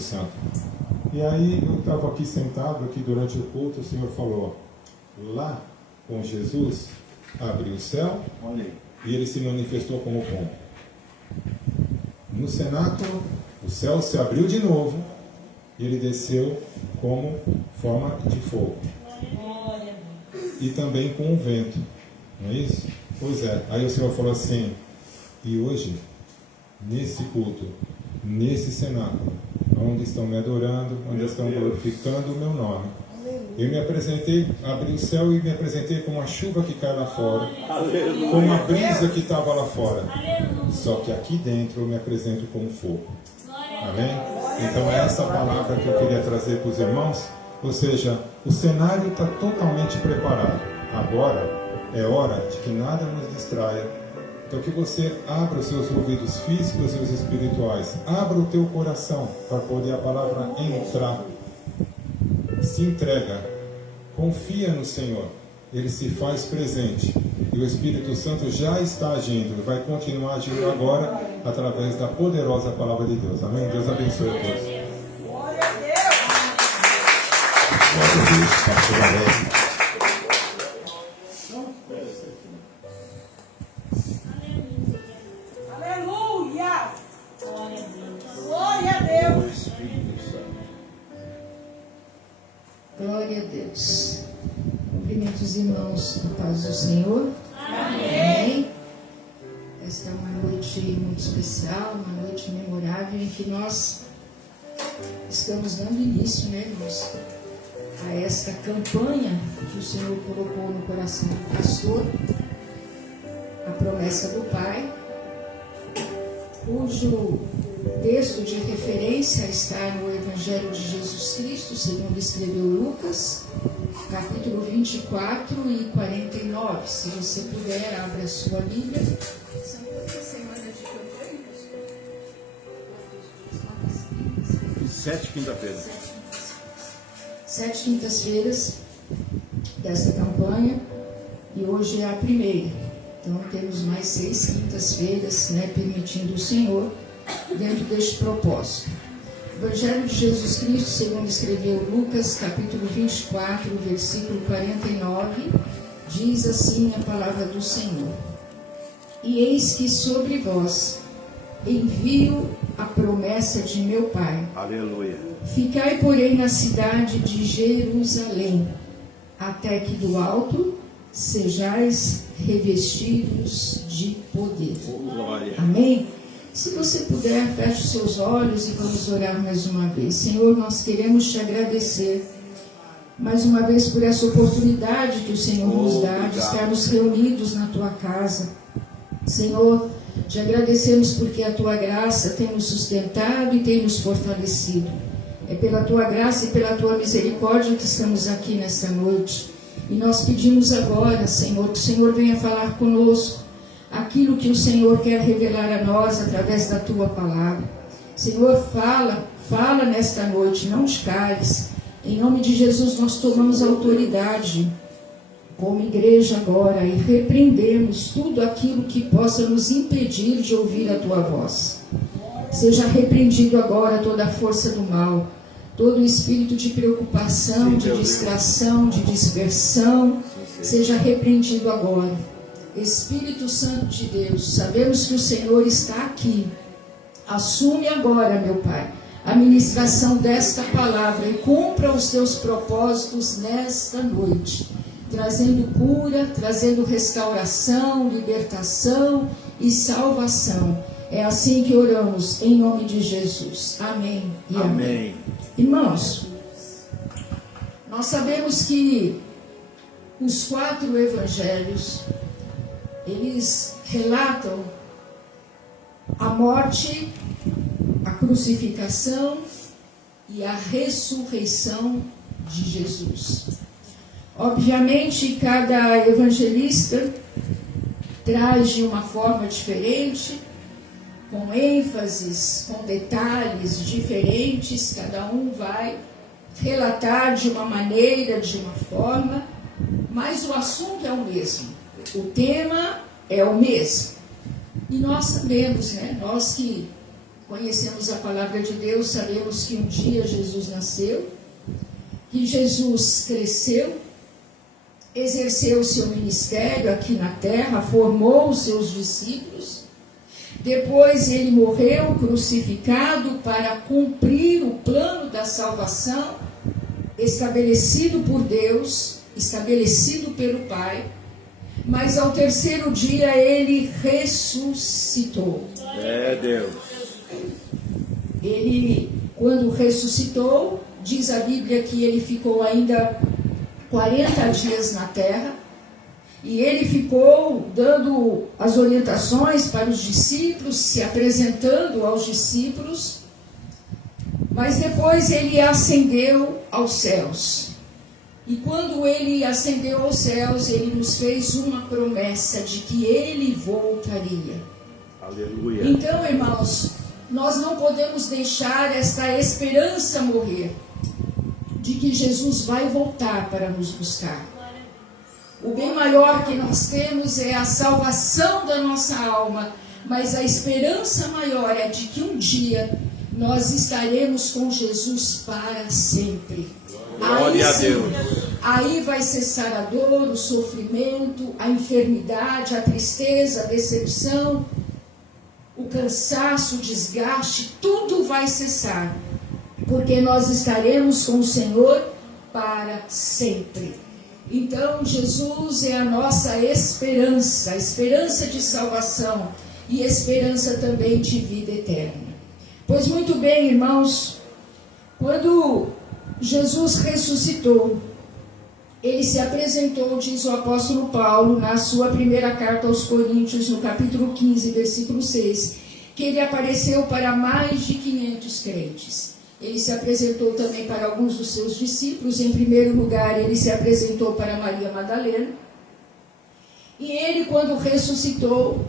Santo. E aí eu estava aqui sentado aqui durante o culto, o Senhor falou, lá com Jesus abriu o céu e ele se manifestou como pombo. No cenáculo o céu se abriu de novo e ele desceu como forma de fogo. E também com o vento, não é isso? Pois é, aí o Senhor falou assim, e hoje, nesse culto, nesse cenáculo, onde estão me adorando, onde estão glorificando o meu nome, eu me apresentei, abri o céu e me apresentei com uma chuva que cai lá fora, com uma brisa que estava lá fora, só que aqui dentro eu me apresento como fogo. Amém? Então é essa palavra que eu queria trazer para os irmãos, ou seja, o cenário está totalmente preparado, agora é hora de que nada nos distraia. Então que você abra os seus ouvidos físicos e os espirituais, abra o teu coração para poder a palavra entrar. Se entrega, confia no Senhor, Ele se faz presente e o Espírito Santo já está agindo e vai continuar agindo agora através da poderosa palavra de Deus. Amém? Deus abençoe a todos. Glória a Deus! Glória a Deus, pastor Alex. Aleluia! Glória a Deus! Glória a Deus. Cumprimento os irmãos na paz do Senhor. Amém. Esta é uma noite muito especial, uma noite memorável em que nós estamos dando início, né, irmãos, a esta campanha que o Senhor colocou no coração do pastor, a promessa do Pai, cujo texto de referência está no Evangelho de Jesus Cristo, segundo escreveu Lucas, capítulo 24 e 49. Se você puder, abra a sua Bíblia. São quantas semanas de campanha? 7 quinta-feiras. 7 quintas-feiras dessa campanha e hoje é a primeira. Então temos mais 6 quintas-feiras, né, permitindo o Senhor, dentro deste propósito. Evangelho de Jesus Cristo, segundo escreveu Lucas, capítulo 24, versículo 49, diz assim a palavra do Senhor: E eis que sobre vós envio a promessa de meu Pai. Aleluia. Ficai, porém, na cidade de Jerusalém, até que do alto sejais revestidos de poder. Glória. Amém? Se você puder, feche os seus olhos e vamos orar mais uma vez. Senhor, nós queremos te agradecer mais uma vez por essa oportunidade que o Senhor nos dá de estarmos reunidos na tua casa. Senhor, te agradecemos porque a tua graça tem nos sustentado e tem nos fortalecido. É pela tua graça e pela tua misericórdia que estamos aqui nesta noite. E nós pedimos agora, Senhor, que o Senhor venha falar conosco aquilo que o Senhor quer revelar a nós através da tua palavra. Senhor, fala nesta noite, não te cales. Em nome de Jesus nós tomamos autoridade como igreja agora e repreendemos tudo aquilo que possa nos impedir de ouvir a tua voz. Seja repreendido agora toda a força do mal, todo o espírito de preocupação, de distração, de dispersão, seja repreendido agora. Espírito Santo de Deus, sabemos que o Senhor está aqui. Assume agora, meu Pai, a ministração desta palavra e cumpra os teus propósitos nesta noite, trazendo cura, trazendo restauração, libertação e salvação. É assim que oramos, em nome de Jesus. Amém e amém. Irmãos, nós sabemos que os 4 evangelhos, eles relatam a morte, a crucificação e a ressurreição de Jesus. Obviamente, cada evangelista traz de uma forma diferente, com ênfases, com detalhes diferentes, cada um vai relatar de uma maneira, de uma forma, mas o assunto é o mesmo, o tema é o mesmo. E nós sabemos, né, nós que conhecemos a palavra de Deus, sabemos que um dia Jesus nasceu, que Jesus cresceu, exerceu o seu ministério aqui na terra, formou os seus discípulos. Depois ele morreu crucificado para cumprir o plano da salvação estabelecido por Deus, estabelecido pelo Pai. Mas ao terceiro dia ele ressuscitou. Deus. Ele, quando ressuscitou, diz a Bíblia que ele ficou ainda 40 dias na terra, e ele ficou dando as orientações para os discípulos, se apresentando aos discípulos, mas depois ele ascendeu aos céus. E quando ele ascendeu aos céus, ele nos fez uma promessa de que ele voltaria. Aleluia. Então, irmãos, nós não podemos deixar esta esperança morrer, de que Jesus vai voltar para nos buscar. O bem maior que nós temos é a salvação da nossa alma, mas a esperança maior é de que um dia nós estaremos com Jesus para sempre. Glória a Deus. Aí vai cessar a dor, o sofrimento, a enfermidade, a tristeza, a decepção, o cansaço, o desgaste, tudo vai cessar, porque nós estaremos com o Senhor para sempre. Então, Jesus é a nossa esperança, a esperança de salvação e esperança também de vida eterna. Pois muito bem, irmãos, quando Jesus ressuscitou, ele se apresentou, diz o apóstolo Paulo, na sua primeira carta aos Coríntios, no capítulo 15, versículo 6, que ele apareceu para mais de 500 crentes. Ele se apresentou também para alguns dos seus discípulos. Em primeiro lugar, ele se apresentou para Maria Madalena. E ele, quando ressuscitou,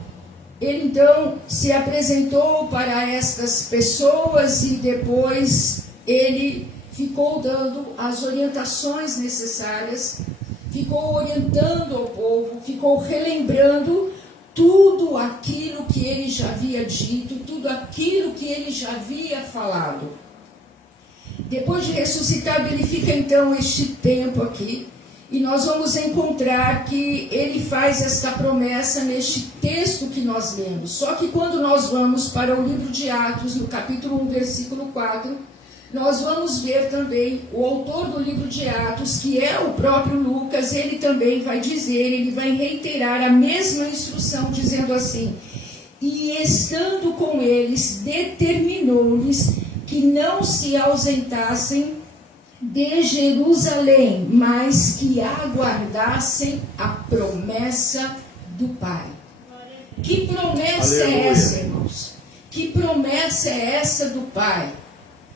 ele então se apresentou para estas pessoas e depois ele ficou dando as orientações necessárias, ficou orientando ao povo, ficou relembrando tudo aquilo que ele já havia dito, tudo aquilo que ele já havia falado. Depois de ressuscitado, ele fica então este tempo aqui, e nós vamos encontrar que ele faz esta promessa neste texto que nós lemos. Só que quando nós vamos para o livro de Atos, no capítulo 1, versículo 4, nós vamos ver também o autor do livro de Atos, que é o próprio Lucas. Ele também vai dizer, ele vai reiterar a mesma instrução, dizendo assim: e estando com eles, determinou-lhes que não se ausentassem de Jerusalém, mas que aguardassem a promessa do Pai. Que promessa é essa, irmãos? Que promessa é essa do Pai?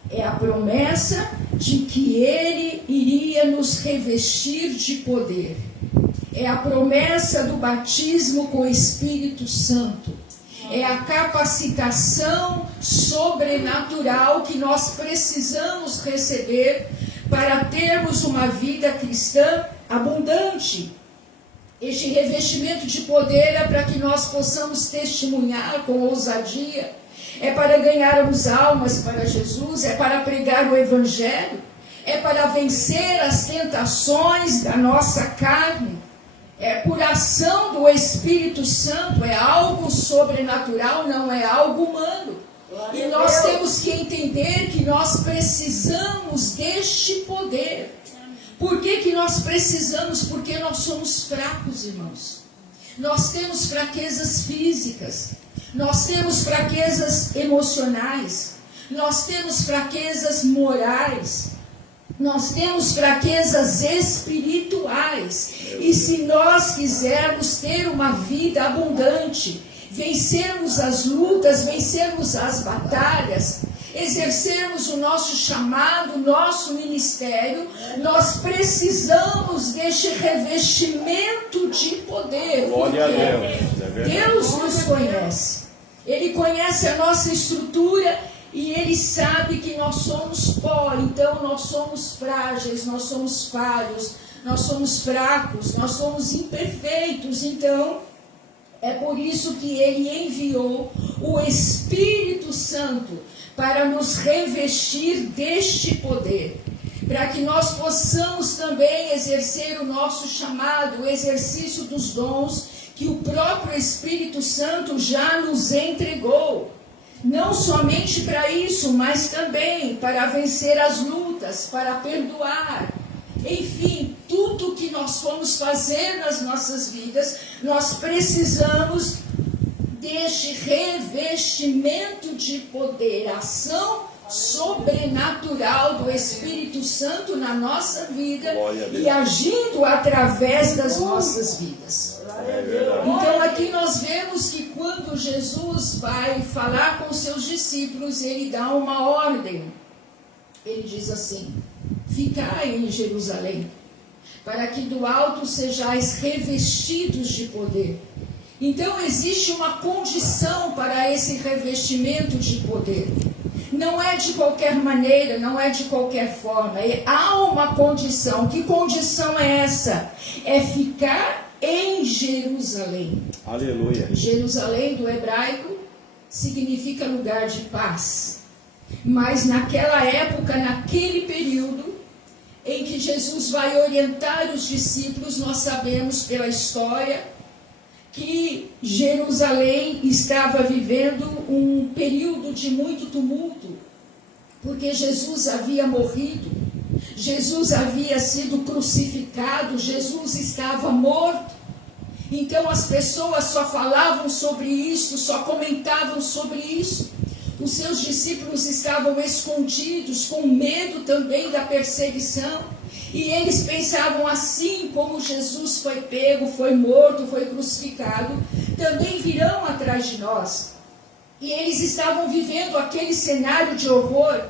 É a promessa de que Ele iria nos revestir de poder. É a promessa do batismo com o Espírito Santo. É a capacitação sobrenatural que nós precisamos receber para termos uma vida cristã abundante. Este revestimento de poder é para que nós possamos testemunhar com ousadia, é para ganharmos almas para Jesus, é para pregar o Evangelho, é para vencer as tentações da nossa carne. É por ação do Espírito Santo, é algo sobrenatural, não é algo humano. E nós temos que entender que nós precisamos deste poder. Por que nós precisamos? Porque nós somos fracos, irmãos. Nós temos fraquezas físicas, nós temos fraquezas emocionais, nós temos fraquezas morais, nós temos fraquezas espirituais. E se nós quisermos ter uma vida abundante, vencermos as lutas, vencermos as batalhas, exercermos o nosso chamado, o nosso ministério, nós precisamos deste revestimento de poder. Glória a Deus. Deus nos conhece. Ele conhece a nossa estrutura e Ele sabe que nós somos pó, então nós somos frágeis, nós somos falhos, nós somos fracos, nós somos imperfeitos. Então, É por isso que ele enviou o Espírito Santo para nos revestir deste poder, para que nós possamos também exercer o nosso chamado, o exercício dos dons que o próprio Espírito Santo já nos entregou. Não somente para isso, mas também para vencer as lutas, para perdoar. Enfim, tudo que nós formos fazer nas nossas vidas, nós precisamos deste revestimento de poder, ação sobrenatural do Espírito Santo na nossa vida e agindo através das nossas vidas. Então aqui nós vemos que quando Jesus vai falar com seus discípulos, ele dá uma ordem. Ele diz assim: ficai em Jerusalém, para que do alto sejais revestidos de poder. Então existe uma condição para esse revestimento de poder. Não é de qualquer maneira, não é de qualquer forma. Há uma condição. Que condição é essa? É ficar em Jerusalém. Aleluia. Jerusalém, do hebraico, significa lugar de paz. Mas naquela época, naquele período em que Jesus vai orientar os discípulos, nós sabemos pela história que Jerusalém estava vivendo um período de muito tumulto, porque Jesus havia morrido, Jesus havia sido crucificado, Jesus estava morto. Então as pessoas só falavam sobre isso, só comentavam sobre isso. Os seus discípulos estavam escondidos, com medo também da perseguição. E eles pensavam assim: como Jesus foi pego, foi morto, foi crucificado, também virão atrás de nós. E eles estavam vivendo aquele cenário de horror,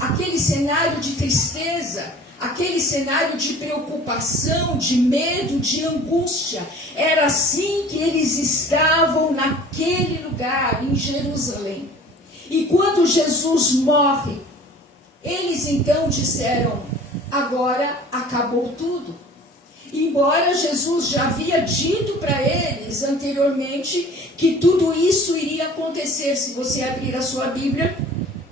aquele cenário de tristeza, aquele cenário de preocupação, de medo, de angústia. Era assim que eles estavam naquele lugar, em Jerusalém. E quando Jesus morre, eles então disseram: agora acabou tudo. Embora Jesus já havia dito para eles anteriormente que tudo isso iria acontecer. Se você abrir a sua Bíblia,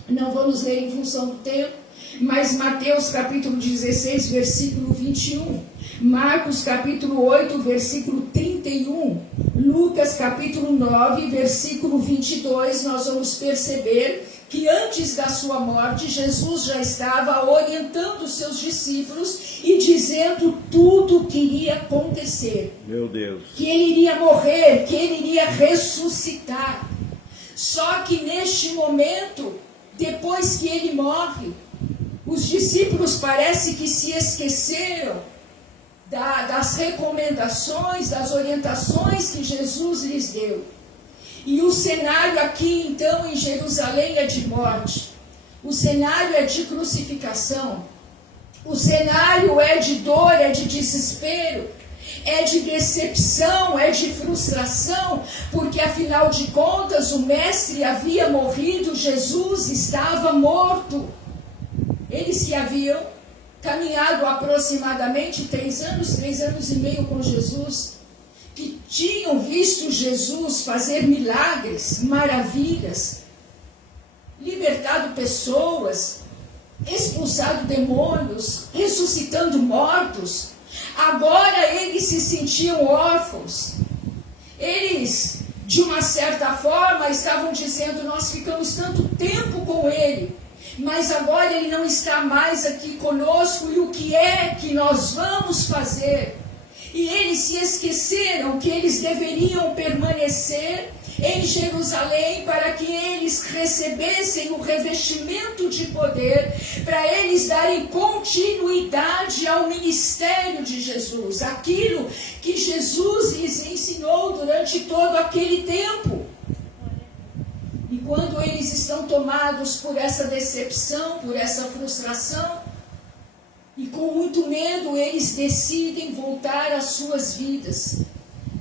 não vamos ler em função do tempo, mas Mateus capítulo 16, versículo 21, Marcos capítulo 8, versículo 31, Lucas capítulo 9, versículo 22, nós vamos perceber que antes da sua morte, Jesus já estava orientando os seus discípulos e dizendo tudo o que iria acontecer. Meu Deus. Que ele iria morrer, que ele iria ressuscitar. Só que neste momento, depois que ele morre, os discípulos parece que se esqueceram das recomendações, das orientações que Jesus lhes deu. E o cenário aqui, então, em Jerusalém é de morte. O cenário é de crucificação. O cenário é de dor, é de desespero, é de decepção, é de frustração, porque, afinal de contas, o Mestre havia morrido, Jesus estava morto. Eles que haviam caminhado aproximadamente 3 anos e meio com Jesus, que tinham visto Jesus fazer milagres, maravilhas, libertado pessoas, expulsado demônios, ressuscitando mortos. Agora eles se sentiam órfãos. Eles, de uma certa forma, estavam dizendo: nós ficamos tanto tempo com ele, mas agora ele não está mais aqui conosco, e o que é que nós vamos fazer? E eles se esqueceram que eles deveriam permanecer em Jerusalém para que eles recebessem o revestimento de poder, para eles darem continuidade ao ministério de Jesus, aquilo que Jesus lhes ensinou durante todo aquele tempo. E quando eles estão tomados por essa decepção, por essa frustração, e com muito medo, eles decidem voltar às suas vidas.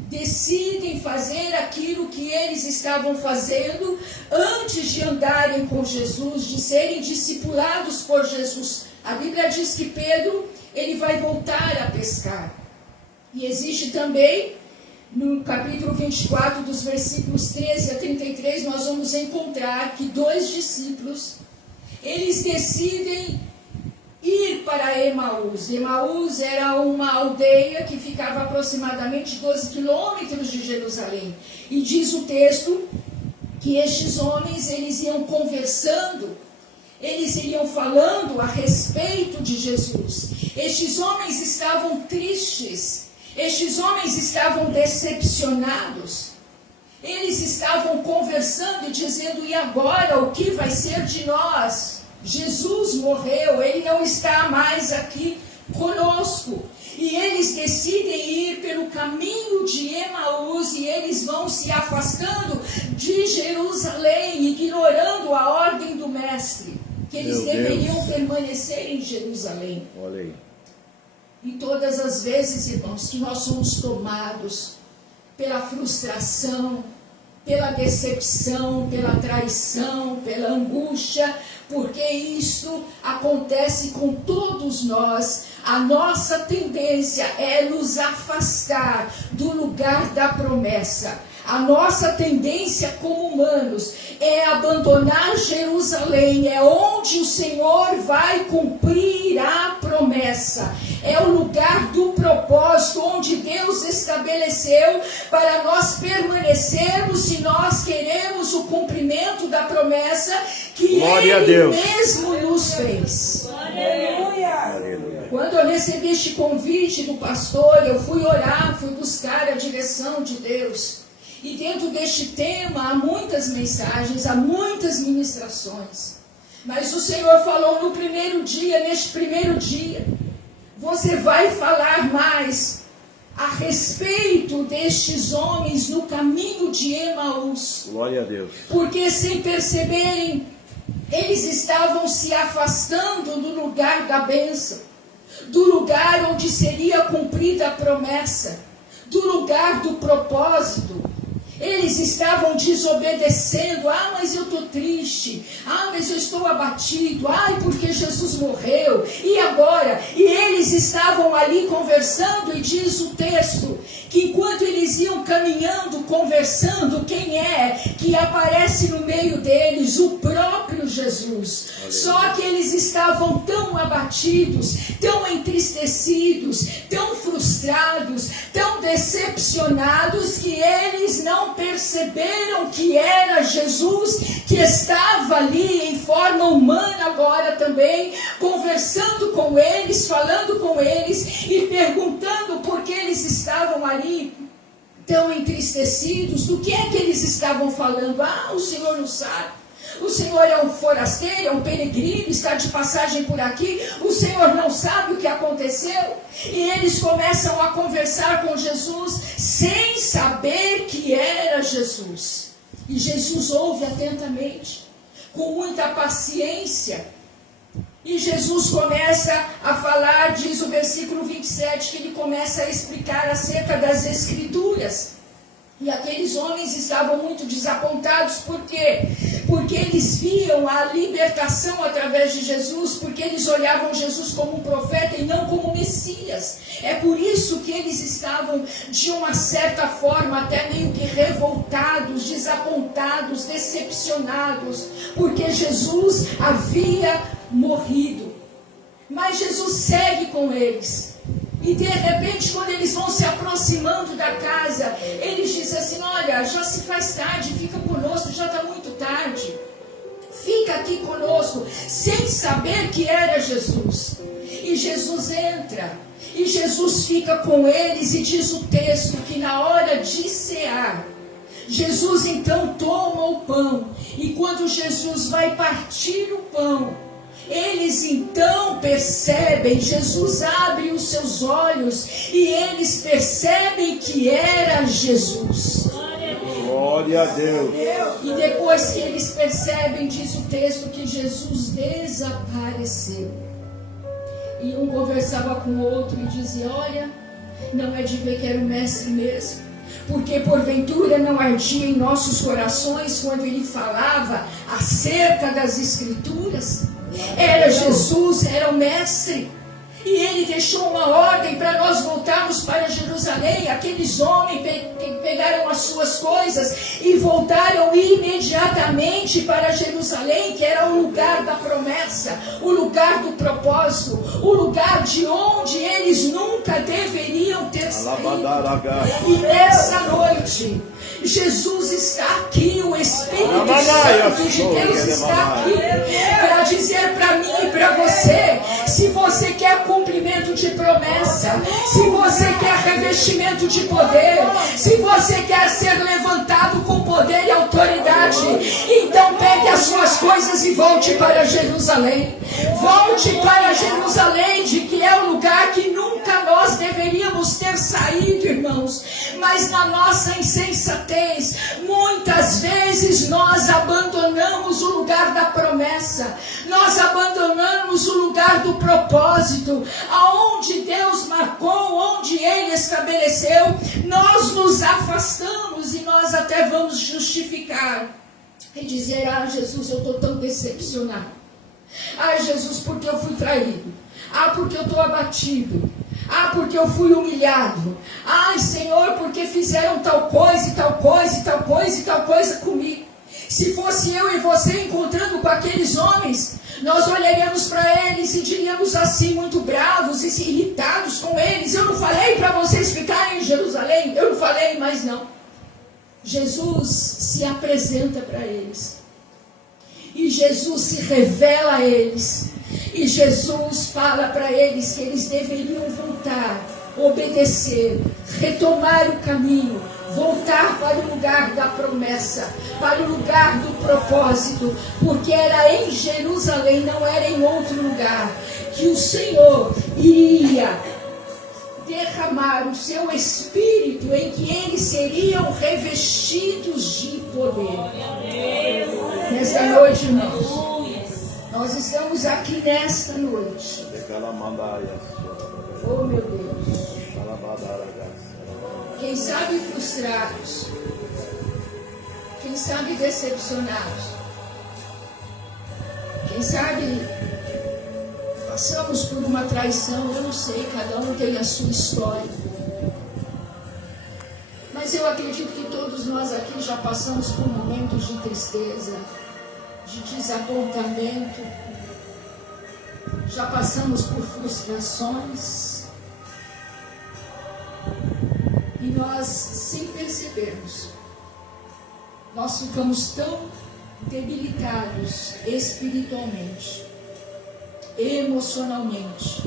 Decidem fazer aquilo que eles estavam fazendo antes de andarem com Jesus, de serem discipulados por Jesus. A Bíblia diz que Pedro, ele vai voltar a pescar. E existe também no capítulo 24, dos versículos 13 a 33, nós vamos encontrar que 2 discípulos, eles decidem ir para Emaús. Emaús era uma aldeia que ficava aproximadamente 12 quilômetros de Jerusalém. E diz o texto que estes homens, eles iam conversando, eles iriam falando a respeito de Jesus. Estes homens estavam tristes, estes homens estavam decepcionados. Eles estavam conversando e dizendo: e agora, o que vai ser de nós? Jesus morreu, Ele não está mais aqui conosco. E eles decidem ir pelo caminho de Emaús e eles vão se afastando de Jerusalém, ignorando a ordem do Mestre, que eles deveriam permanecer em Jerusalém. Olha aí. E todas as vezes, irmãos, que nós somos tomados pela frustração, pela decepção, pela traição, pela angústia, porque isso acontece com todos nós, a nossa tendência é nos afastar do lugar da promessa. A nossa tendência como humanos é abandonar Jerusalém, é onde o Senhor vai cumprir a promessa. É o lugar do propósito, onde Deus estabeleceu para nós permanecermos, se nós queremos o cumprimento da promessa que Ele mesmo nos fez. Aleluia! Quando eu recebi este convite do pastor, eu fui orar, fui buscar a direção de Deus. E dentro deste tema há muitas mensagens, há muitas ministrações. Mas o Senhor falou no primeiro dia, neste primeiro dia, você vai falar mais a respeito destes homens no caminho de Emaús. Glória a Deus. Porque sem perceberem, eles estavam se afastando do lugar da bênção, do lugar onde seria cumprida a promessa, do lugar do propósito. Eles estavam desobedecendo. Ah, mas eu estou triste. Ah, mas eu estou abatido. Ai, porque Jesus morreu. E agora? E eles estavam ali conversando, e diz o texto que enquanto eles iam caminhando, conversando, quem é que aparece no meio deles? O próprio Jesus. Só que eles estavam tão abatidos, tão entristecidos, tão frustrados, tão decepcionados, que eles não perceberam que era Jesus que estava ali em forma humana agora também, conversando com eles, falando com eles e perguntando por que eles estavam ali tão entristecidos. Do que é que eles estavam falando? Ah, o Senhor não sabe. O Senhor é um forasteiro, é um peregrino, está de passagem por aqui. O Senhor não sabe o que aconteceu. E eles começam a conversar com Jesus sem saber que era Jesus. E Jesus ouve atentamente, com muita paciência. E Jesus começa a falar, diz o versículo 27, que ele começa a explicar acerca das Escrituras. E aqueles homens estavam muito desapontados. Por quê? Porque eles viam a libertação através de Jesus, porque eles olhavam Jesus como um profeta e não como Messias. É por isso que eles estavam, de uma certa forma, até meio que revoltados, desapontados, decepcionados, porque Jesus havia morrido. Mas Jesus segue com eles. E de repente, quando eles vão se aproximando da casa, eles dizem assim: olha, já se faz tarde, fica conosco, já está muito tarde. Fica aqui conosco, sem saber que era Jesus. E Jesus entra, e Jesus fica com eles, e diz o texto que na hora de cear, Jesus então toma o pão, e quando Jesus vai partir o pão, eles então percebem, Jesus abre os seus olhos e eles percebem que era Jesus. Glória a Deus. E depois que eles percebem, diz o texto, que Jesus desapareceu. E um conversava com o outro e dizia: olha, não é de ver que era o mestre mesmo. Porque porventura não ardia em nossos corações quando ele falava acerca das Escrituras? Era Jesus, era o mestre. E ele deixou uma ordem para nós voltarmos para Jerusalém. Aqueles homens pegaram as suas coisas e voltaram imediatamente para Jerusalém, que era o lugar da promessa, o lugar do propósito, o lugar de onde eles nunca deveriam ter saído. E nessa noite, Jesus está aqui, o Espírito Santo de Deus está aqui para dizer para mim e para você: se você quer cumprimento de promessa, se você quer revestimento de poder, se você quer ser levantado com poder e autoridade, então pegue as suas coisas e volte para Jerusalém. Volte para Jerusalém, de que é o lugar que nunca nós deveríamos ter saído, irmãos. Mas na nossa insensatez, muitas vezes nós abandonamos o lugar da promessa, nós abandonamos o lugar do propósito, aonde Deus marcou, onde Ele estabeleceu. Nós nos afastamos e nós até vamos justificar e dizer: ah, Jesus, eu estou tão decepcionado. Ah, Jesus, porque eu fui traído. Ah, porque eu estou abatido. Ah, porque eu fui humilhado. Ai, Senhor, porque fizeram tal coisa, e tal coisa, e tal coisa, e tal coisa comigo. Se fosse eu e você encontrando com aqueles homens, nós olharíamos para eles e diríamos assim, muito bravos e irritados com eles: eu não falei para vocês ficarem em Jerusalém? Eu não falei, mas não. Jesus se apresenta para eles. E Jesus se revela a eles. E Jesus fala para eles que eles deveriam voltar, obedecer, retomar o caminho, voltar para o lugar da promessa, para o lugar do propósito, porque era em Jerusalém, não era em outro lugar, que o Senhor iria derramar o seu Espírito, em que eles seriam revestidos de poder. Nesta noite, irmãos, nós estamos aqui nesta noite. Oh, meu Deus. Quem sabe frustrados, quem sabe decepcionados, quem sabe passamos por uma traição, eu não sei, cada um tem a sua história. Mas eu acredito que todos nós aqui já passamos por momentos de tristeza, de desapontamento, já passamos por frustrações, e nós, sem percebermos, nós ficamos tão debilitados espiritualmente, emocionalmente,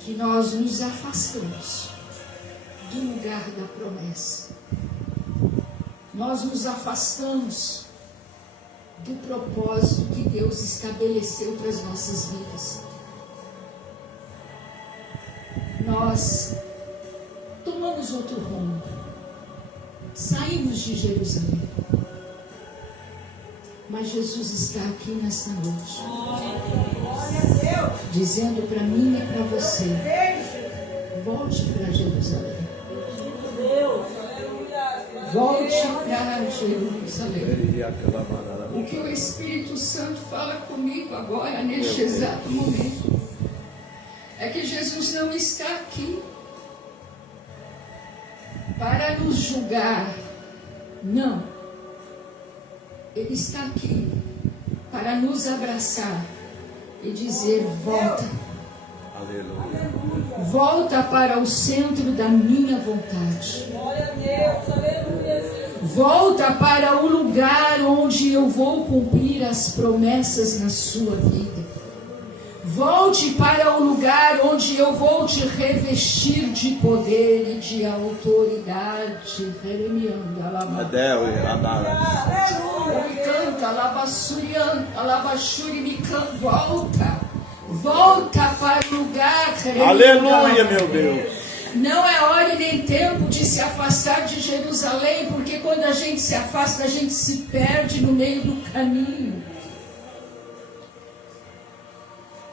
que nós nos afastamos do lugar da promessa. Nós nos afastamos do propósito que Deus estabeleceu para as nossas vidas. Nós tomamos outro rumo, saímos de Jerusalém, mas Jesus está aqui nessa noite, dizendo para mim e para você: volte para Jerusalém. Volte para Jerusalém. O que o Espírito Santo fala comigo agora, neste exato momento, é que Jesus não está aqui para nos julgar. Não. Ele está aqui para nos abraçar e dizer: volta. Aleluia. Volta para o centro da minha vontade. Glória a Deus. Aleluia. Volta para o lugar onde eu vou cumprir as promessas na sua vida. Volte para o lugar onde eu vou te revestir de poder e de autoridade. Canta, volta. Volta para o lugar. Aleluia, meu Deus. Não é hora e nem tempo de se afastar de Jerusalém, porque quando a gente se afasta, a gente se perde no meio do caminho.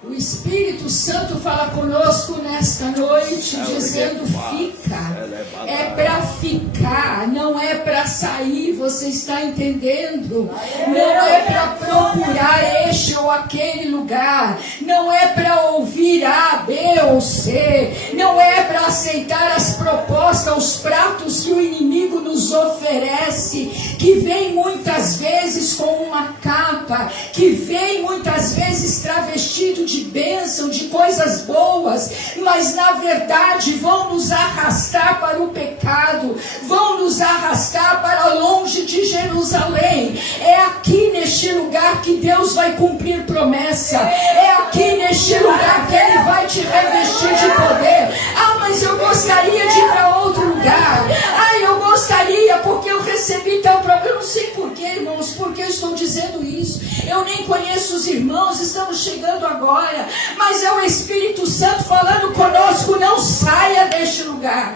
O Espírito Santo fala conosco nesta noite, dizendo: fica. É para ficar, não é para sair, você está entendendo? Não é para procurar este ou aquele lugar, não é para ouvir A, B ou C, não é para aceitar as propostas, os pratos que o inimigo nos oferece, que vem muitas vezes com uma capa, que vem muitas vezes travestido de bênção, de coisas boas, mas na verdade vão nos arrastar para o pecado, vão nos arrastar para longe de Jerusalém. É aqui neste lugar que Deus vai cumprir promessa, é aqui neste lugar que Ele vai te revestir de poder. Ah, mas eu gostaria de ir para outro lugar. Ah, eu gostaria porque eu recebi tal problema. Eu não sei porquê, irmãos, porque eu estou dizendo isso. Eu nem conheço os irmãos, estamos chegando agora, mas é o Espírito Santo falando conosco: não saia deste lugar.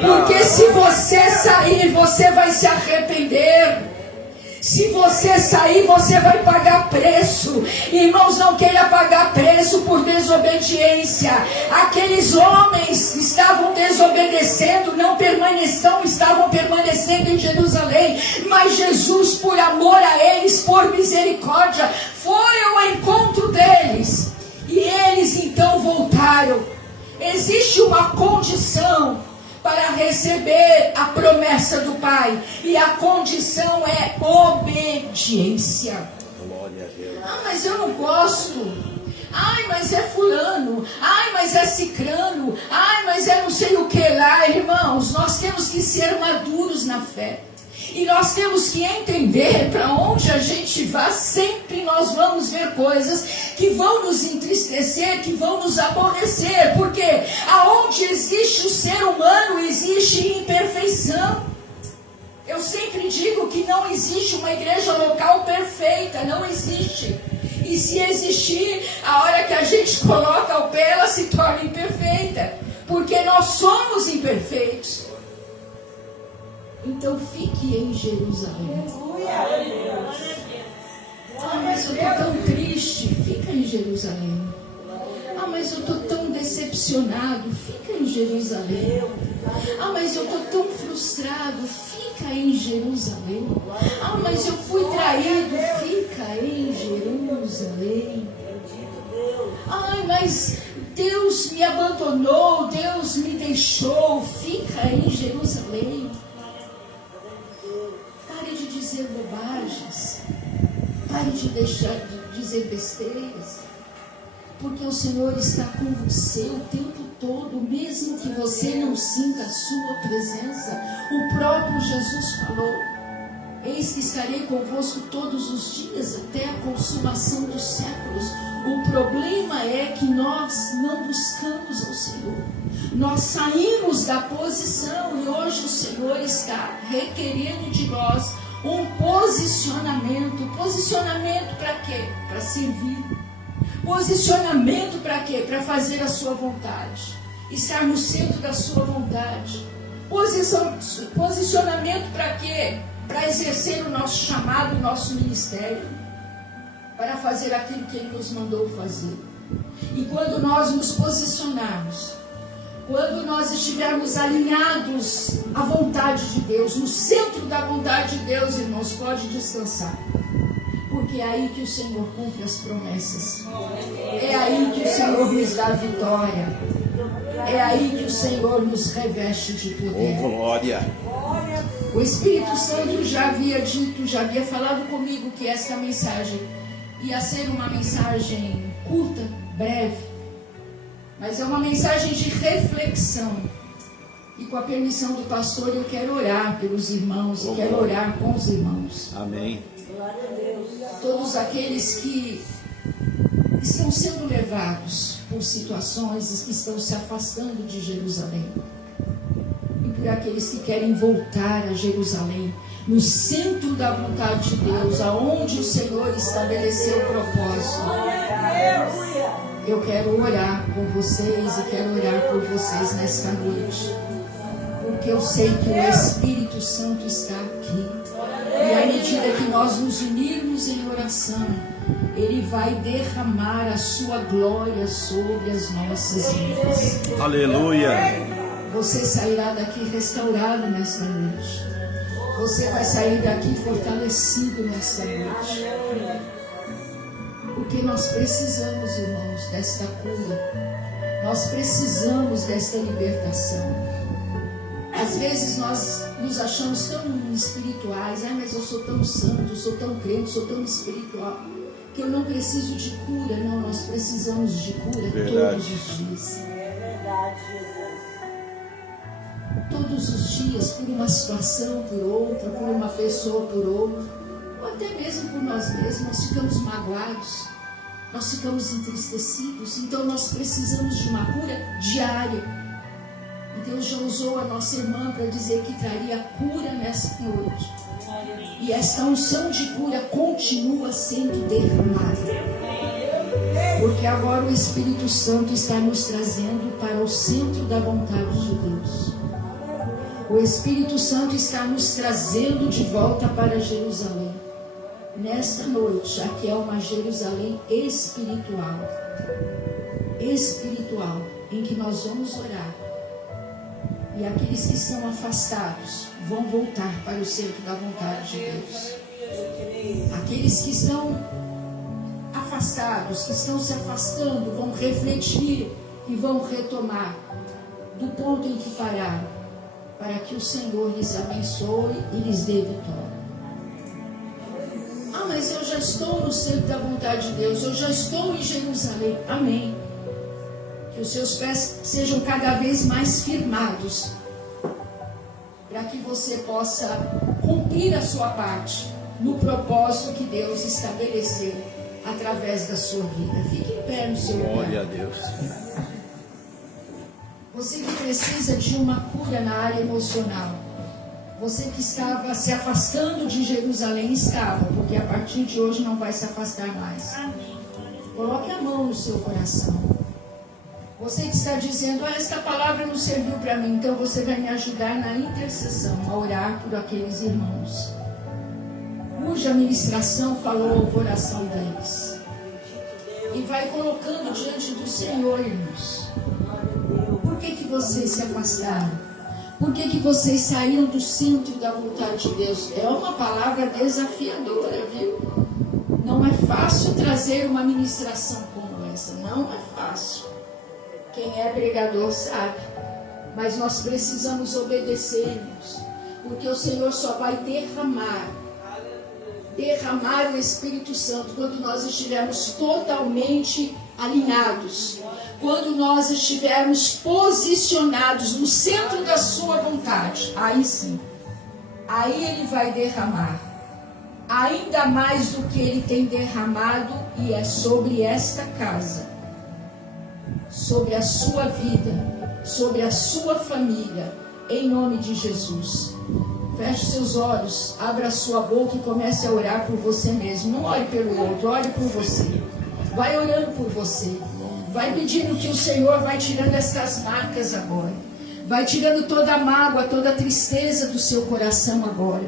Porque se você sair, você vai se arrepender. Se você sair, você vai pagar preço. Irmãos, não queira pagar preço por desobediência. Aqueles homens estavam desobedecendo, estavam permanecendo em Jerusalém. Mas Jesus, por amor a eles, por misericórdia, foi ao encontro deles. E eles então voltaram. Existe uma condição para receber a promessa do Pai, e a condição é obediência. Glória a Deus. Ah, mas eu não gosto. Ai, mas é fulano. Ai, mas é cicrano. Ai, mas é não sei o que lá. Irmãos, nós temos que ser maduros na fé. E nós temos que entender para onde a gente vá, sempre nós vamos ver coisas que vão nos entristecer, que vão nos aborrecer. Porque aonde existe o ser humano, existe imperfeição. Eu sempre digo que não existe uma igreja local perfeita, não existe. E se existir, a hora que a gente coloca o pé, ela se torna imperfeita. Porque nós somos imperfeitos. Então fique em Jerusalém. Ah, mas eu estou tão triste. Fica em Jerusalém. Ah, mas eu estou tão decepcionado. Fica em Jerusalém. Ah, mas eu estou tão frustrado. Fica em Jerusalém. Ah, mas eu fui traído. Fica em Jerusalém. Ai, mas Deus me abandonou. Deus me deixou. Fica em Jerusalém. Pare de dizer bobagens. Pare de deixar de dizer besteiras. Porque o Senhor está com você o tempo todo, mesmo que você não sinta a sua presença. O próprio Jesus falou: eis que estarei convosco todos os dias, até a consumação dos séculos. O problema é que nós não buscamos ao Senhor. Nós saímos da posição e hoje o Senhor está requerendo de nós um posicionamento. Posicionamento para quê? Para servir. Posicionamento para quê? Para fazer a sua vontade. Estar no centro da sua vontade. Posicionamento para quê? Para exercer o nosso chamado, o nosso ministério. Para fazer aquilo que Ele nos mandou fazer. E quando nós nos posicionarmos, quando nós estivermos alinhados à vontade de Deus, no centro da vontade de Deus, irmãos, pode descansar. Porque é aí que o Senhor cumpre as promessas. É aí que o Senhor nos dá vitória. É aí que o Senhor nos reveste de poder. Oh, glória. O Espírito Santo já havia dito, já havia falado comigo que esta mensagem ia ser uma mensagem curta, breve, mas é uma mensagem de reflexão. E com a permissão do pastor, eu quero orar pelos irmãos, eu quero orar com os irmãos. Amém. Todos aqueles que estão sendo levados por situações que estão se afastando de Jerusalém. E por aqueles que querem voltar a Jerusalém, no centro da vontade de Deus, aonde o Senhor estabeleceu o propósito. Eu quero orar por vocês e quero orar por vocês nesta noite. Porque eu sei que o Espírito Santo está aqui. E à medida que nós nos unirmos unirmos em oração, Ele vai derramar a sua glória sobre as nossas vidas. Aleluia. Você sairá daqui restaurado nesta noite. Você vai sair daqui fortalecido nesta noite. Porque nós precisamos, irmãos, desta cura. Nós precisamos desta libertação. Às vezes nós nos achamos tão espirituais. Mas eu sou tão santo, eu sou tão crente, sou tão espiritual, que eu não preciso de cura. Não, nós precisamos de cura todos os dias. Todos os dias, por uma situação, por outra, por uma pessoa, por outra, ou até mesmo por nós mesmos, nós ficamos magoados, nós ficamos entristecidos. Então nós precisamos de uma cura diária. E Deus já usou a nossa irmã para dizer que traria cura nessa noite. E esta unção de cura continua sendo derramada. Porque agora o Espírito Santo está nos trazendo para o centro da vontade de Deus. O Espírito Santo está nos trazendo de volta para Jerusalém. Nesta noite, aqui é uma Jerusalém espiritual. Espiritual, em que nós vamos orar. E aqueles que estão afastados vão voltar para o centro da vontade de Deus. Aqueles que estão afastados, que estão se afastando, vão refletir e vão retomar do ponto em que pararam, para que o Senhor lhes abençoe e lhes dê vitória. Mas eu já estou no centro da vontade de Deus, eu já estou em Jerusalém. Amém. Que os seus pés sejam cada vez mais firmados, para que você possa cumprir a sua parte no propósito que Deus estabeleceu através da sua vida. Fique em pé no seu lugar. Glória a Deus. Você que precisa de uma cura na área emocional. Você que estava se afastando de Jerusalém, estava, porque a partir de hoje não vai se afastar mais. Coloque a mão no seu coração. Você que está dizendo, esta palavra não serviu para mim, então você vai me ajudar na intercessão, a orar por aqueles irmãos cuja ministração falou ao coração deles. E vai colocando diante do Senhor, irmãos. Por que vocês se afastaram? Por que vocês saíram do centro da vontade de Deus? É uma palavra desafiadora, viu? Não é fácil trazer uma ministração como essa. Não é fácil. Quem é pregador sabe. Mas nós precisamos obedecer-nos. Porque o Senhor só vai derramar o Espírito Santo quando nós estivermos totalmente alinhados. Quando nós estivermos posicionados no centro da sua vontade, aí sim, aí Ele vai derramar, ainda mais do que Ele tem derramado, e é sobre esta casa, sobre a sua vida, sobre a sua família, em nome de Jesus. Feche seus olhos, abra sua boca e comece a orar por você mesmo. Não ore pelo outro, ore por você. Vai orando por você. Vai pedindo que o Senhor vai tirando estas marcas agora. Vai tirando toda a mágoa, toda a tristeza do seu coração agora.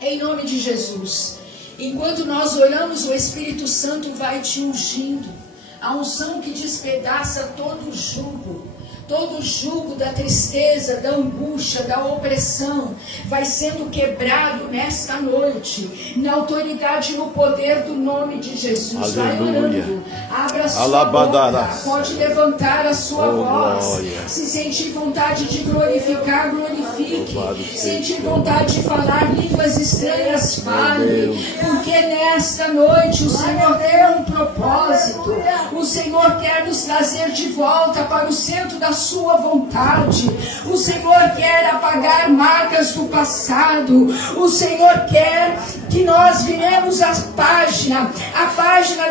Em nome de Jesus. Enquanto nós oramos, o Espírito Santo vai te ungindo. A unção que despedaça todo o jugo. Todo o jugo da tristeza, da angústia, da opressão vai sendo quebrado nesta noite, na autoridade e no poder do nome de Jesus. Aleluia. Vai orando, abra a sua boca, pode levantar a sua voz. Glória. Se sentir vontade de glorificar, glorifique. Sentir vontade de falar línguas estranhas, fale. Porque nesta noite o Senhor tem um propósito. O Senhor quer nos trazer de volta para o centro da sua vontade. O Senhor quer apagar marcas do passado. O Senhor quer que nós viremos a página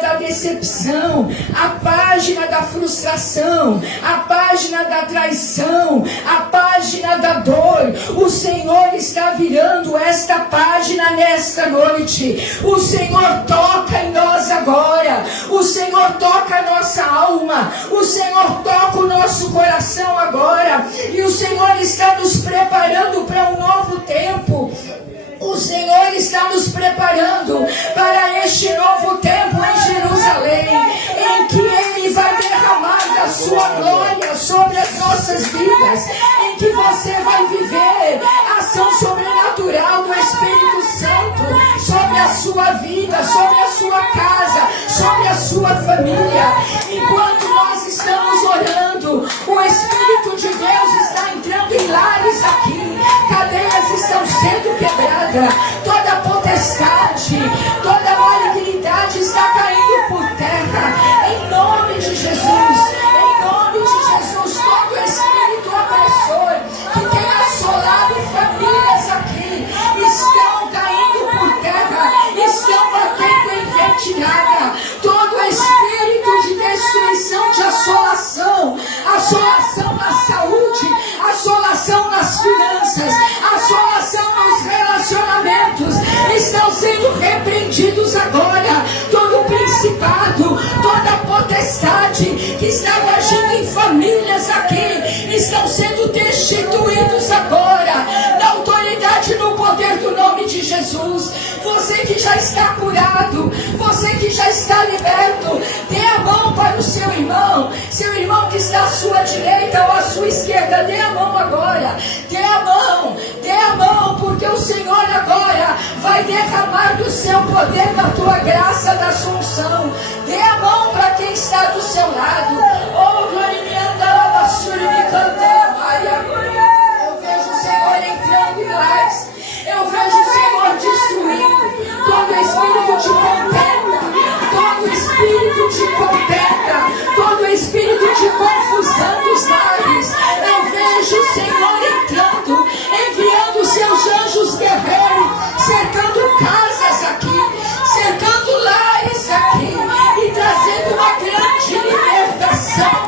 da decepção, a página da frustração, a página da traição, a página da dor. O Senhor está virando esta página nesta noite. O Senhor toca em nós agora. O Senhor toca a nossa alma. O Senhor toca o nosso coração agora. E o Senhor está nos preparando para um novo tempo. O O Senhor está nos preparando para este novo tempo em Jerusalém, em que Ele vai derramar da sua glória sobre as nossas vidas, em que você vai viver a ação sobrenatural do Espírito Santo sobre a sua vida, sobre a sua casa, sobre a sua família. Enquanto nós estamos orando, o Espírito de Deus está entrando em lares aqui, cadeias estão sendo quebradas, toda potestade, toda malignidade está caindo por terra, em nome de Jesus. Em nome de Jesus, todo espírito opressor que tem assolado famílias aqui estão caindo por terra, estão batendo em retirada. Todo espírito de destruição, de assolação, assolação na saúde, assolação nas finanças, assolação nos relacionamentos, estão sendo repreendidos agora. Todo principado, toda potestade que estava agindo em famílias aqui, estão sendo destituídos agora, na autoridade e no poder do nome de Jesus. Você que já está curado, você que já está liberto, dê a mão para o seu irmão que está à sua direita ou à sua esquerda, dê a mão agora, dê a mão, porque o Senhor agora vai derramar do seu poder, da tua graça, da sua unção. Dê a mão para quem está do seu lado. Oh, glória me anda, basura me canta, eu vejo o Senhor entrando em lares, eu vejo o Senhor destruindo todo espírito de contenda, todo espírito de contenda, todo espírito de confusão dos lares. Eu vejo o Senhor entrando, enviando seus anjos guerreiros, cercando casas aqui, cercando lares aqui e trazendo uma grande libertação.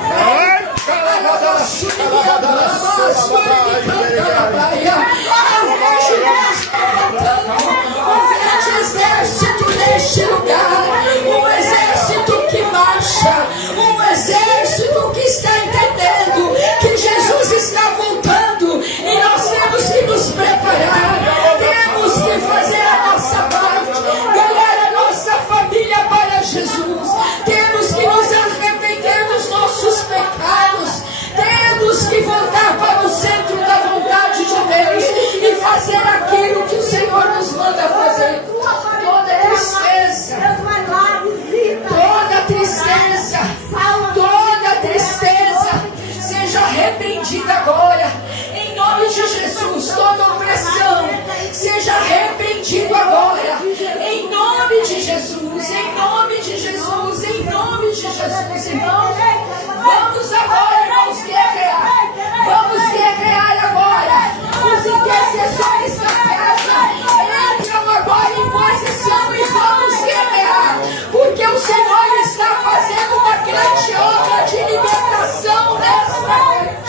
Um grande exército neste lugar, um exército que marcha, um exército que está entendendo que Jesus está voltando e nós temos que nos preparar, temos que fazer a nossa parte, ganhar a nossa família para Jesus, temos que nos arrepender dos nossos pecados, temos que voltar para o centro da vontade de Deus e fazer aquilo que o Senhor nos manda fazer. Toda tristeza seja repreendida agora, em nome de Jesus. Toda opressão seja repreendido agora, em nome de Jesus, em nome de Jesus, em nome de Jesus. Irmãos, vamos agora, irmãos, guerrear. Vamos guerrear agora. Os intercessores da casa entram agora em posição e vamos guerrear, porque o Senhor está fazendo uma grande obra de libertação nesta noite.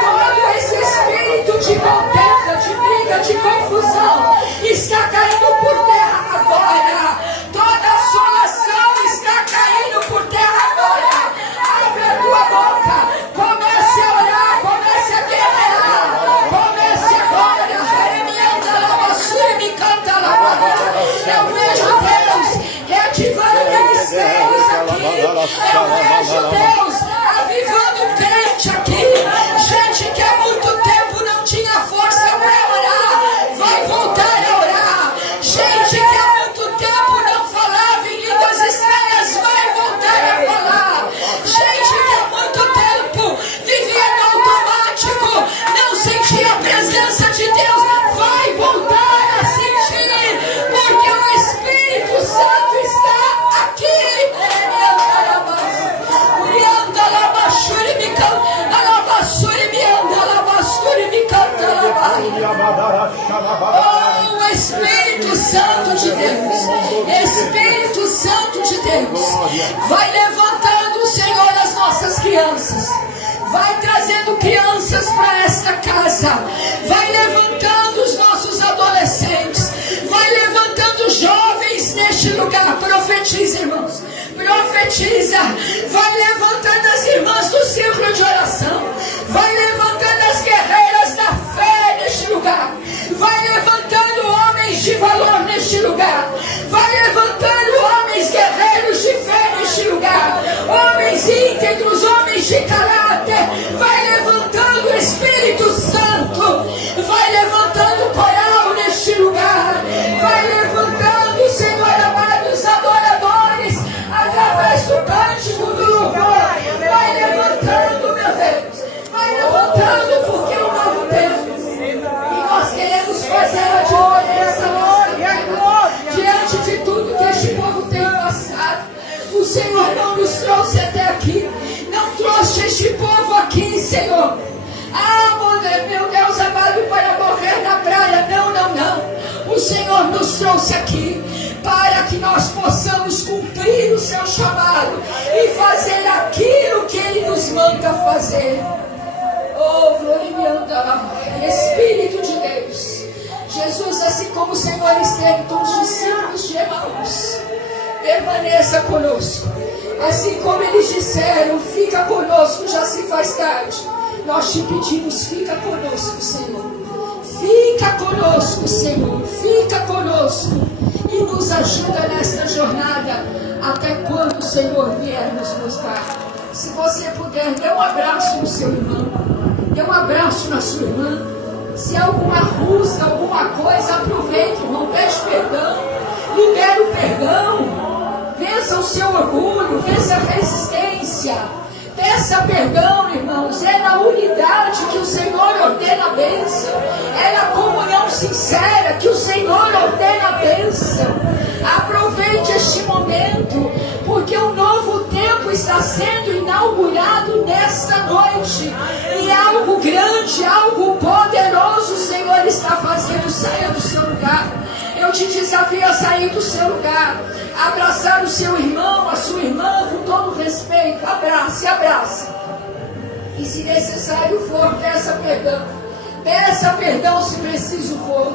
Todo esse espírito de contenda, de briga, de confusão está caindo por terra agora. Toda assolação está caindo por terra agora. Abre a tua boca, comece a orar, comece a guerrear, comece agora. Me canta lá. Eu vejo Deus reativando ministérios aqui. Eu vejo Deus avivando crente aqui. Gente que há muito tempo não tinha força para orar, vai voltar a orar. Gente que há muito tempo não falava em línguas estranhas, vai voltar a falar. Gente que há muito tempo vivia no automático, não sentia a presença de Deus, vai voltar a sentir, porque o Espírito Santo está aqui. Oh, o Espírito Santo de Deus, Espírito Santo de Deus, vai levantando, Senhor, as nossas crianças, vai trazendo crianças para esta casa, vai levantando os nossos adolescentes, vai levantando jovens neste lugar. Profetiza, irmãos, profetiza, vai levantando as irmãs do círculo de oração, vai levantando as guerreiras da fé neste lugar, vai levantando homens de caráter. Vai levantando o Espírito Santo. Vai levantando coral neste lugar. Vai levantando, Senhor amado, os adoradores através do cântico do louvor. Vai levantando, meu Deus. Vai levantando, porque é um novo tempo. E nós queremos fazer a diferença nessa vida. Diante de tudo que este povo tem passado, o Senhor não nos trouxe até aqui. Não trouxe este povo aqui, Senhor. Meu Deus amado, para morrer na praia. Não, não, não. O Senhor nos trouxe aqui para que nós possamos cumprir o seu chamado e fazer aquilo que Ele nos manda fazer. Oh, glorificando, Espírito de Deus. Jesus, assim como o Senhor esteve com os discípulos de Emaús, permaneça conosco. Assim como eles disseram, fica conosco, já se faz tarde. Nós te pedimos, fica conosco, Senhor. Fica conosco, Senhor. Fica conosco. E nos ajuda nesta jornada, até quando o Senhor vier nos buscar. Se você puder, dê um abraço no seu irmão. Dê um abraço na sua irmã. Se há alguma rusga, alguma coisa, aproveite, irmão. Pede perdão. Libera o perdão. Vença o seu orgulho. Vença a resistência. Peça perdão, irmãos. É na unidade que o Senhor ordena a bênção. É na comunhão sincera que o Senhor ordena a bênção. Aproveite este momento, porque um novo tempo está sendo inaugurado nesta noite. E algo grande, algo poderoso o Senhor está fazendo. Saia do seu lugar. Eu te desafio a sair do seu lugar, abraçar o seu irmão, a sua irmã, com todo respeito. Abrace, abrace. E se necessário for, peça perdão. Peça perdão se preciso for.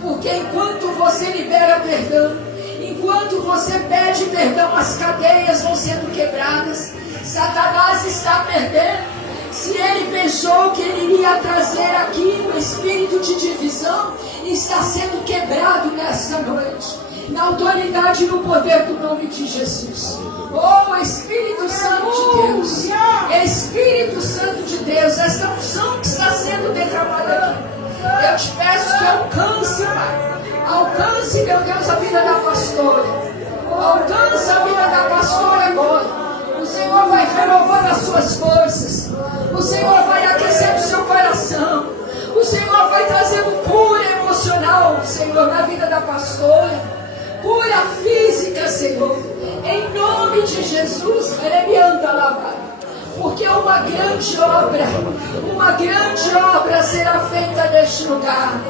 Porque enquanto você libera perdão, enquanto você pede perdão, as cadeias vão sendo quebradas. Satanás está perdendo. Se ele pensou que ele iria trazer aqui um espírito de divisão, está sendo quebrado nesta noite, na autoridade e no poder do nome de Jesus. Oh, Espírito Santo de Deus, Espírito Santo de Deus, esta unção que está sendo derramada aqui, eu te peço que alcance, Pai. Alcance, meu Deus, a vida da pastora. Alcance a vida da pastora agora. O Senhor vai renovando as suas forças. O Senhor vai aquecendo o seu coração. O Senhor vai trazendo cura emocional, Senhor, na vida da pastora. Cura física, Senhor. Em nome de Jesus, porque uma grande obra será feita neste lugar.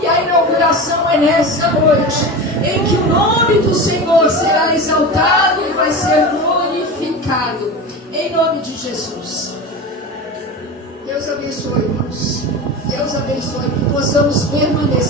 E a inauguração é nesta noite, em que o nome do Senhor será exaltado e vai ser glorificado. Em nome de Jesus. Deus abençoe, irmãos. Deus abençoe, que possamos permanecer.